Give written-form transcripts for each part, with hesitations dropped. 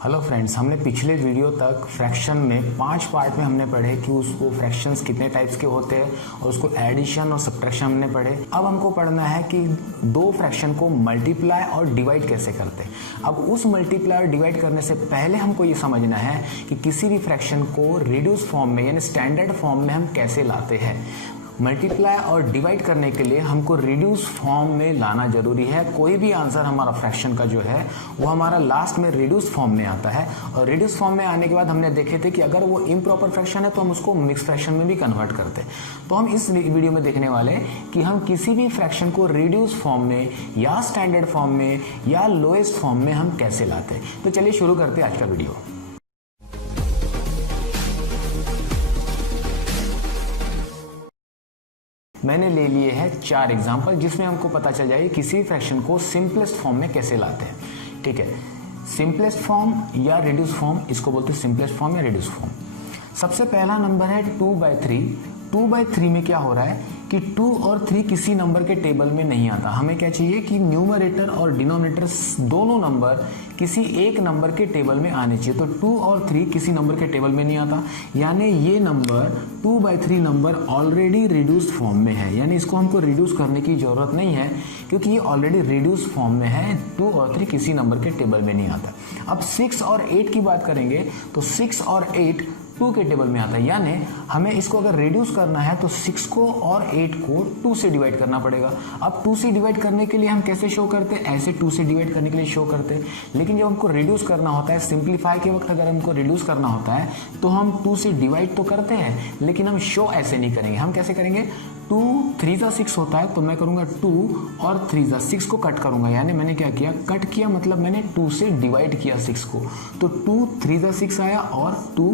Hello friends, हमने पिछले video तक फ्रैक्शन में 5 पार्ट में हमने पढ़े कि उसको फ्रैक्शंस कितने टाइप्स के होते हैं और उसको एडिशन और सब्ट्रैक्शन हमने पढ़े। अब हमको पढ़ना है कि दो फ्रैक्शन को मल्टीप्लाई और डिवाइड कैसे करते हैं। अब उस मल्टीप्लाई और डिवाइड करने से पहले हमको ये समझना है कि किसी भी फ्रैक्शन को रिड्यूस फॉर्म में यानी स्टैंडर्ड फॉर्म में हम कैसे लाते हैं। मल्टीप्लाई और डिवाइड करने के लिए हमको रिड्यूस फॉर्म में लाना जरूरी है। कोई भी आंसर हमारा फ्रैक्शन का जो है वो हमारा लास्ट में रिड्यूस फॉर्म में आता है, और रिड्यूस फॉर्म में आने के बाद हमने देखे थे कि अगर वो इम्प्रॉपर फ्रैक्शन है तो हम उसको मिक्स फ्रैक्शन में भी कन्वर्ट करते हैं। तो हम इस वीडियो में देखने वाले कि हम किसी भी फ्रैक्शन को रिड्यूस फॉर्म में या स्टैंडर्ड फॉर्म में या लोएस्ट फॉर्म में हम कैसे लाते हैं। तो चलिए शुरू करते हैं आज का वीडियो। मैंने ले लिए हैं 4 एग्जाम्पल जिसमें हमको पता चल जाए किसी भी फ्रैक्शन को सिंपलेस्ट फॉर्म में कैसे लाते हैं। ठीक है, सिंपलेस्ट फॉर्म या रिड्यूस फॉर्म, इसको बोलते हैं सिंपलेस्ट फॉर्म या रिड्यूस फॉर्म। सबसे पहला नंबर है 2/3। 2/3 में क्या हो रहा है कि 2 और 3 किसी नंबर के टेबल में नहीं आता। हमें क्या चाहिए कि न्यूमरेटर और डिनोमिनेटर दोनों नंबर किसी एक नंबर के टेबल में आने चाहिए। तो 2 और 3 किसी नंबर के टेबल में नहीं आता, यानी ये number 2/3 number already reduce form में है, यानी इसको हमको रिड्यूस करने की जरूरत नहीं है क्योंकि ये ऑलरेडी रिड्यूस फॉर्म में है। 2 और 3 किसी नंबर के टेबल में नहीं आता। अब 6 और 8 की बात करेंगे तो 6 और 8 2 के टेबल में आता है, यानी हमें इसको अगर रिड्यूस करना है तो 6 को और 8 को 2 से डिवाइड करना पड़ेगा। अब 2 से डिवाइड करने के लिए हम कैसे शो करते हैं, ऐसे 2 से डिवाइड करने के लिए शो करते हैं। लेकिन जब हमको रिड्यूस करना होता है, सिंप्लीफाई के वक्त अगर हमको रिड्यूस करना होता है तो हम 2 से डिवाइड तो करते हैं, लेकिन हम शो ऐसे नहीं करेंगे। हम कैसे करेंगे, 2 3 6 होता है तो मैं करूंगा 2 और 3 6 को कट करूंगा, यानी मैंने क्या किया, कट किया मतलब मैंने 2 से डिवाइड किया 6 को। तो 2 3 6 आया और 2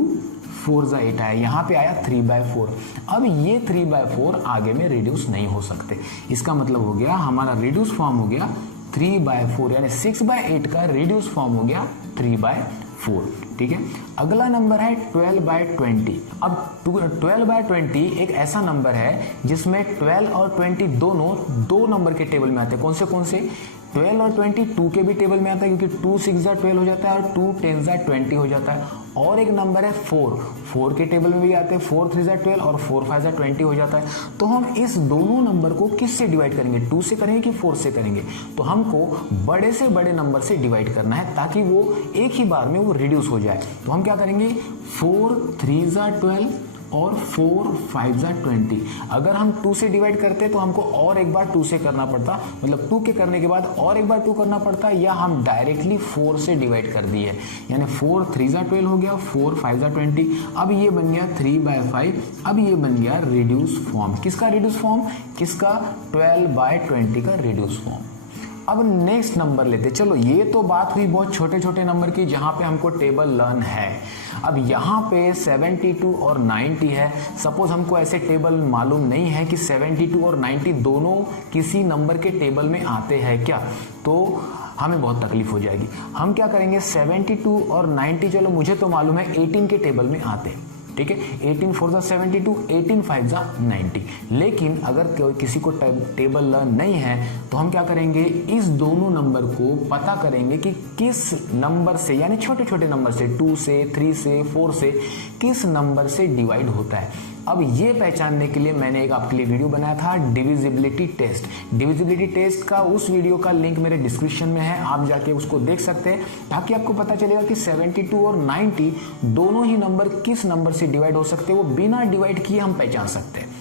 4 8 आया, यहाँ पे आया 3/4। अब ये 3/4 आगे में रिड्यूस नहीं हो सकते। इसका मतलब हो गया हमारा रिड्यूस फॉर्म हो गया 3/4, यानी 6/8 का रिड्यूस फॉर्म हो गया 3/4। ठीक है, अगला नंबर है 12/20। अब 12/20 एक ऐसा नंबर है जिसमें 12 और 20 दोनों 2 नंबर के टेबल में आते हैं। कौन से 12 और 20 2 के भी टेबल में आता है, क्योंकि 2 6 12 हो जाता है और 2 10 20 हो जाता है। और एक नंबर है 4 के टेबल में भी आते हैं, 4 3 12 और 4 5 20 हो जाता है। तो हम इस दोनों नंबर को किस से डिवाइड करेंगे, 2 से करेंगे कि 4 से करेंगे। तो हमको बड़े से बड़े नंबर से डिवाइड करना है ताकि वो एक ही बार में वो रिड्यूस हो जाए। तो हम क्या करेंगे, 4 3 12 और 4 5 20। अगर हम 2 से डिवाइड करते तो हमको और एक बार 2 से करना पड़ता, मतलब 2 के करने के बाद और एक बार 2 करना पड़ता, या हम डायरेक्टली 4 से डिवाइड कर दिए, यानी 4 3 12 हो गया, 4 5 20। अब ये बन गया 3/5। अब ये बन गया रिड्यूस फॉर्म। किसका रिड्यूस फॉर्म, किसका, 12/20 का रिड्यूस फॉर्म। अब नेक्स्ट नंबर लेते, चलो ये तो बात हुई बहुत छोटे छोटे नंबर की जहां पे हमको टेबल लर्न है। अब यहाँ पे 72 और 90 है। सपोज हमको ऐसे टेबल मालूम नहीं है कि 72 और 90 दोनों किसी नंबर के टेबल में आते हैं क्या, तो हमें बहुत तकलीफ हो जाएगी। हम क्या करेंगे, 72 और 90 चलो मुझे तो मालूम है 18 के टेबल में आते हैं। ठीक है, 18 4 72, 18 5 90। लेकिन अगर किसी को टेबल लर्न नहीं है तो हम क्या करेंगे, इस दोनों नंबर को पता करेंगे कि किस नंबर से, यानी छोटे छोटे नंबर से 2 से 3 से 4 से किस नंबर से डिवाइड होता है। अब ये पहचानने के लिए मैंने एक आपके लिए वीडियो बनाया था, डिविजिबिलिटी टेस्ट। डिविजिबिलिटी टेस्ट का उस वीडियो का लिंक मेरे डिस्क्रिप्शन में है, आप जाके उसको देख सकते हैं ताकि आपको पता चलेगा कि 72 और 90 दोनों ही नंबर किस नंबर से डिवाइड हो सकते हैं। वो बिना डिवाइड किए हम पहचान सकते हैं।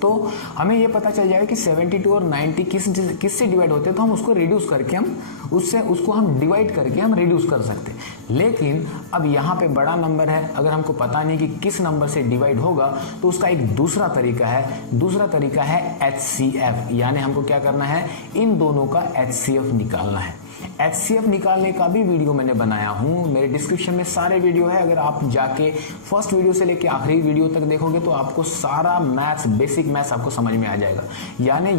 तो हमें ये पता चल जाएगा कि 72 और 90 किस से डिवाइड होते हैं, तो हम उसको रिड्यूस करके उसको हम डिवाइड करके हम रिड्यूस कर सकते हैं। लेकिन अब यहाँ पे बड़ा नंबर है, अगर हमको पता नहीं कि किस नंबर से डिवाइड होगा तो उसका एक दूसरा तरीका है HCF, यानी हमको क्या करना है, इन दोनों का HCF निकालना है। HCF निकालने का भी वीडियो मैंने बनाया हूं, मेरे डिस्क्रिप्शन में सारे वीडियो है। अगर आप जाके फर्स्ट वीडियो से लेके आखिरी वीडियो तक देखोगे तो आपको सारा मैथ्स, बेसिक मैथ्स आपको समझ में आ जाएगा। यानी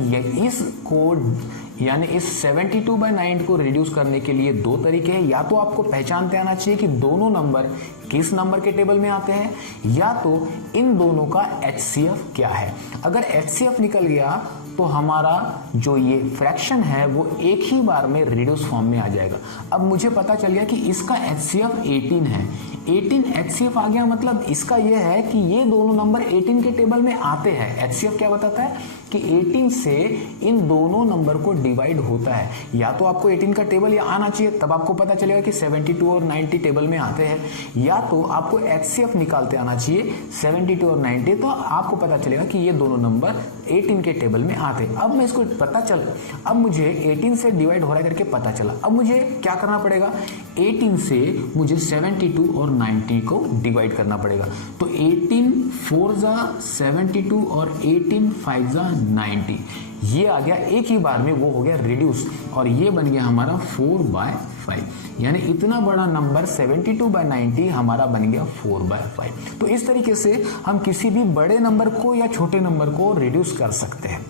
इस 72/9 को रिड्यूस करने के लिए 2 तरीके हैं। या तो आपको पहचानते आना चाहिए कि दोनों नंबर किस नंबर के टेबल में आते हैं, या तो इन दोनों का HCF क्या है। अगर HCF निकल गया तो हमारा जो ये फ्रैक्शन है वो एक ही बार में रिड्यूस फॉर्म में आ जाएगा। अब मुझे पता चल गया कि इसका HCF 18 है, 18 HCF आ गया, मतलब इसका ये है कि ये दोनों नंबर 18 के टेबल में आते हैं। HCF क्या बताता है कि 18 से इन दोनों नंबर को डिवाइड होता है। या तो आपको 18 का टेबल या आना चाहिए, तब आपको पता चलेगा कि 72 और 90 टेबल में आते हैं, या तो आपको HCF निकालते आना चाहिए 72 और 90, तो आपको पता चलेगा कि ये दोनों नंबर 18 के टेबल में आते हैं। अब मैं इसको अब मुझे 18 से डिवाइड हो रहा है करके पता चला। अब मुझे क्या करना पड़ेगा, 18 से मुझे 72 और 90 को डिवाइड करना पड़ेगा। तो 18 4 जा 72 और 18 5 जा 90, ये आ गया एक ही बार में, वो हो गया रिड्यूस, और ये बन गया हमारा 4/5, यानी इतना बड़ा नंबर 72/90 हमारा बन गया 4/5। तो इस तरीके से हम किसी भी बड़े नंबर को या छोटे नंबर को रिड्यूस कर सकते हैं।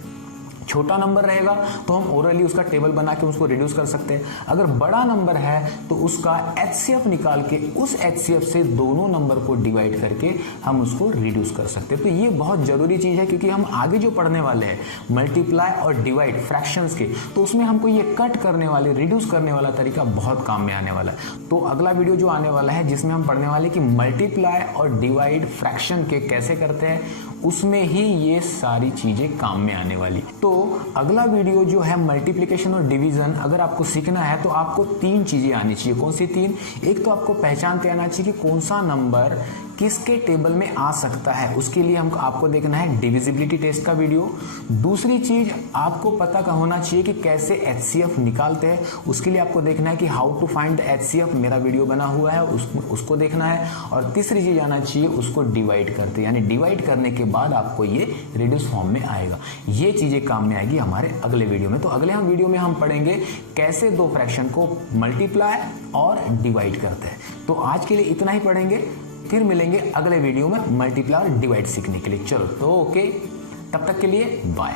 छोटा नंबर रहेगा तो हम ओरली उसका टेबल बना के उसको रिड्यूस कर सकते हैं। अगर बड़ा नंबर है तो उसका HCF निकाल के उस HCF से दोनों नंबर को डिवाइड करके हम उसको रिड्यूस कर सकते हैं। तो ये बहुत जरूरी चीज है, क्योंकि हम आगे जो पढ़ने वाले हैं मल्टीप्लाई और डिवाइड फ्रैक्शंस के, तो उसमें हमको ये कट करने वाले, रिड्यूस करने वाला तरीका बहुत काम में आने वाला है। तो अगला वीडियो जो आने वाला है जिसमें हम पढ़ने वाले कि मल्टीप्लाई और डिवाइड फ्रैक्शन के कैसे करते हैं, उसमें ही ये सारी चीजें काम में आने वाली। तो अगला वीडियो जो है मल्टीप्लिकेशन और डिवीजन, अगर आपको सीखना है तो आपको 3 चीजें आनी चाहिए। कौन सी 3? एक तो आपको पहचानते आना चाहिए कि कौन सा नंबर किसके टेबल में आ सकता है, उसके लिए आपको देखना है डिविजिबिलिटी टेस्ट का वीडियो। दूसरी चीज आपको पता का होना चाहिए कि कैसे HCF निकालते हैं, उसके लिए आपको देखना है कि how to find the HCF, मेरा वीडियो बना हुआ है, उसको देखना है। और तीसरी चीज आना चाहिए उसको डिवाइड करते, यानी डिवाइड करने के बाद आपको ये रिड्यूस फॉर्म में आएगा। ये चीजें काम में आएगी हमारे अगले वीडियो में। तो अगले वीडियो में हम पढ़ेंगे कैसे दो फ्रैक्शन को मल्टीप्लाई और डिवाइड करते हैं। तो आज के लिए इतना ही पढ़ेंगे, फिर मिलेंगे अगले वीडियो में मल्टीप्लाई और डिवाइड सीखने के लिए। चलो तो ओके, तब तक के लिए बाय।